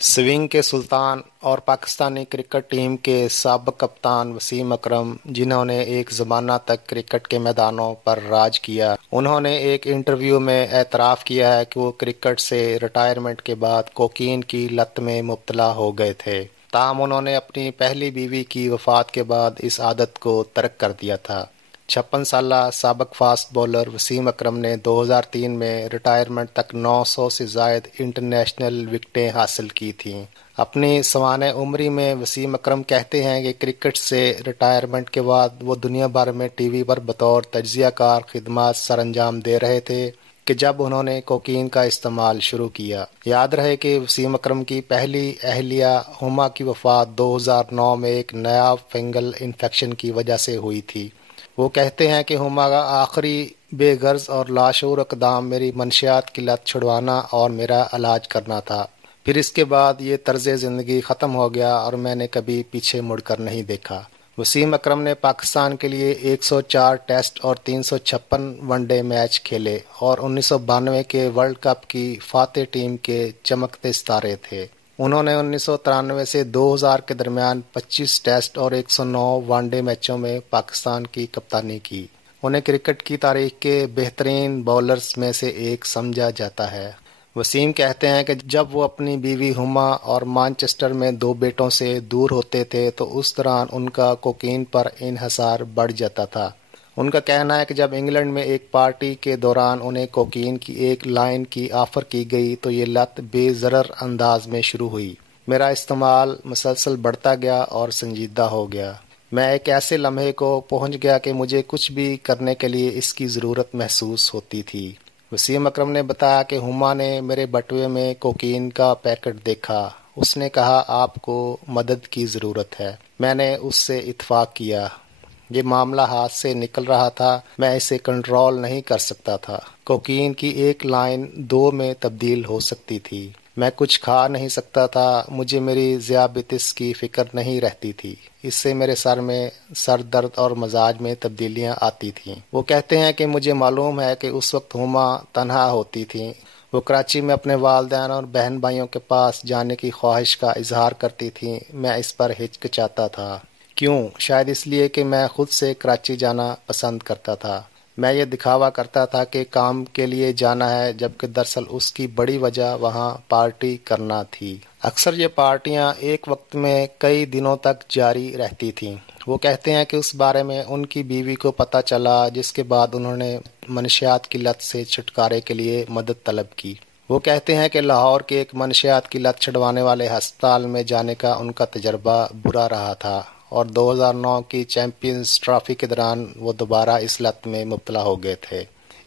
Swing کے سلطان اور Pakistani cricket team کے سابق کپتان وسیم اکرم، جنہوں نے ایک زمانہ تک کرکٹ کے میدانوں پر راج کیا، انہوں نے ایک انٹرویو میں اعتراف کیا ہے کہ وہ کرکٹ سے ریٹائرمنٹ کے بعد کوکین کی لت میں مبتلا ہو گئے تھے۔ تاہم انہوں نے اپنی پہلی بیوی کی وفات کے بعد اس عادت کو ترک کر دیا تھا۔ 56 سالہ سابق فاسٹ بولر وسیم اکرم نے 2003 میں ریٹائرمنٹ تک 900 سے زائد انٹرنیشنل وکٹیں حاصل کی تھیں۔ اپنی سوانح عمری میں وسیم اکرم کہتے ہیں کہ کرکٹ سے ریٹائرمنٹ کے بعد وہ دنیا بھر میں ٹی وی پر بطور تجزیہ کار خدمات سر انجام دے رہے تھے کہ جب انہوں نے کوکین کا استعمال شروع کیا۔ یاد رہے کہ وسیم اکرم کی پہلی اہلیہ ہما کی وفات 2009 میں ایک نیا فنگل انفیکشن کی وجہ سے ہوئی تھی۔ وہ کہتے ہیں کہ ہما کا آخری بے غرض اور لاشعور اقدام میری منشیات کی لت چھڑوانا اور میرا علاج کرنا تھا۔ پھر اس کے بعد یہ طرز زندگی ختم ہو گیا اور میں نے کبھی پیچھے مڑ کر نہیں دیکھا۔ وسیم اکرم نے پاکستان کے لیے 104 ٹیسٹ اور 356 ون ڈے میچ کھیلے اور 1992 کے ورلڈ کپ کی فاتح ٹیم کے چمکتے ستارے تھے۔ انہوں نے 1993 سے 2000 کے درمیان 25 ٹیسٹ اور 109 ون ڈے میچوں میں پاکستان کی کپتانی کی۔ انہیں کرکٹ کی تاریخ کے بہترین بولرز میں سے ایک سمجھا جاتا ہے۔ وسیم کہتے ہیں کہ جب وہ اپنی بیوی ہما اور مانچسٹر میں 2 بیٹوں سے دور ہوتے تھے تو اس دوران ان کا کوکین پر انحصار بڑھ جاتا تھا۔ ان کا کہنا ہے کہ جب انگلینڈ میں ایک پارٹی کے دوران انہیں کوکین کی ایک لائن کی آفر کی گئی تو یہ لت بے ضرر انداز میں شروع ہوئی۔ میرا استعمال مسلسل بڑھتا گیا اور سنجیدہ ہو گیا۔ میں ایک ایسے لمحے کو پہنچ گیا کہ مجھے کچھ بھی کرنے کے لیے اس کی ضرورت محسوس ہوتی تھی۔ وسیم اکرم نے بتایا کہ ہما نے میرے بٹوے میں کوکین کا پیکٹ دیکھا۔ اس نے کہا آپ کو مدد کی ضرورت ہے۔ میں نے اس سے اتفاق کیا۔ یہ معاملہ ہاتھ سے نکل رہا تھا، میں اسے کنٹرول نہیں کر سکتا تھا۔ کوکین کی ایک لائن 2 میں تبدیل ہو سکتی تھی۔ میں کچھ کھا نہیں سکتا تھا، مجھے میری ذیابیطس کی فکر نہیں رہتی تھی۔ اس سے میرے سر میں سر درد اور مزاج میں تبدیلیاں آتی تھیں۔ وہ کہتے ہیں کہ مجھے معلوم ہے کہ اس وقت ہما تنہا ہوتی تھیں۔ وہ کراچی میں اپنے والدین اور بہن بھائیوں کے پاس جانے کی خواہش کا اظہار کرتی تھیں۔ میں اس پر ہچکچاتا تھا۔ کیوں؟ شاید اس لیے کہ میں خود سے کراچی جانا پسند کرتا تھا۔ میں یہ دکھاوا کرتا تھا کہ کام کے لیے جانا ہے، جبکہ دراصل اس کی بڑی وجہ وہاں پارٹی کرنا تھی۔ اکثر یہ پارٹیاں ایک وقت میں کئی دنوں تک جاری رہتی تھیں۔ وہ کہتے ہیں کہ اس بارے میں ان کی بیوی کو پتہ چلا، جس کے بعد انہوں نے منشیات کی لت سے چھٹکارے کے لیے مدد طلب کی۔ وہ کہتے ہیں کہ لاہور کے ایک منشیات کی لت چھڑوانے والے ہسپتال میں جانے کا ان کا تجربہ برا رہا تھا اور 2009 کی چیمپئنز ٹرافی کے دوران وہ دوبارہ اس لت میں مبتلا ہو گئے تھے۔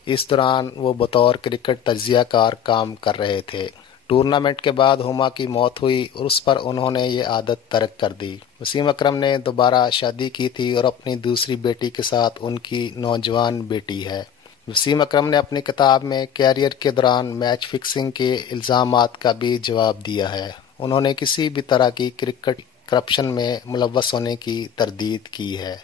اس دوران وہ بطور کرکٹ تجزیہ کار کام کر رہے تھے۔ ٹورنامنٹ کے بعد ہما کی موت ہوئی اور اس پر انہوں نے یہ عادت ترک کر دی۔ وسیم اکرم نے دوبارہ شادی کی تھی اور اپنی دوسری بیٹی کے ساتھ ان کی نوجوان بیٹی ہے۔ وسیم اکرم نے اپنی کتاب میں کیریئر کے دوران میچ فکسنگ کے الزامات کا بھی جواب دیا ہے۔ انہوں نے کسی بھی طرح کی کرکٹ کرپشن میں ملوث ہونے کی تردید کی ہے۔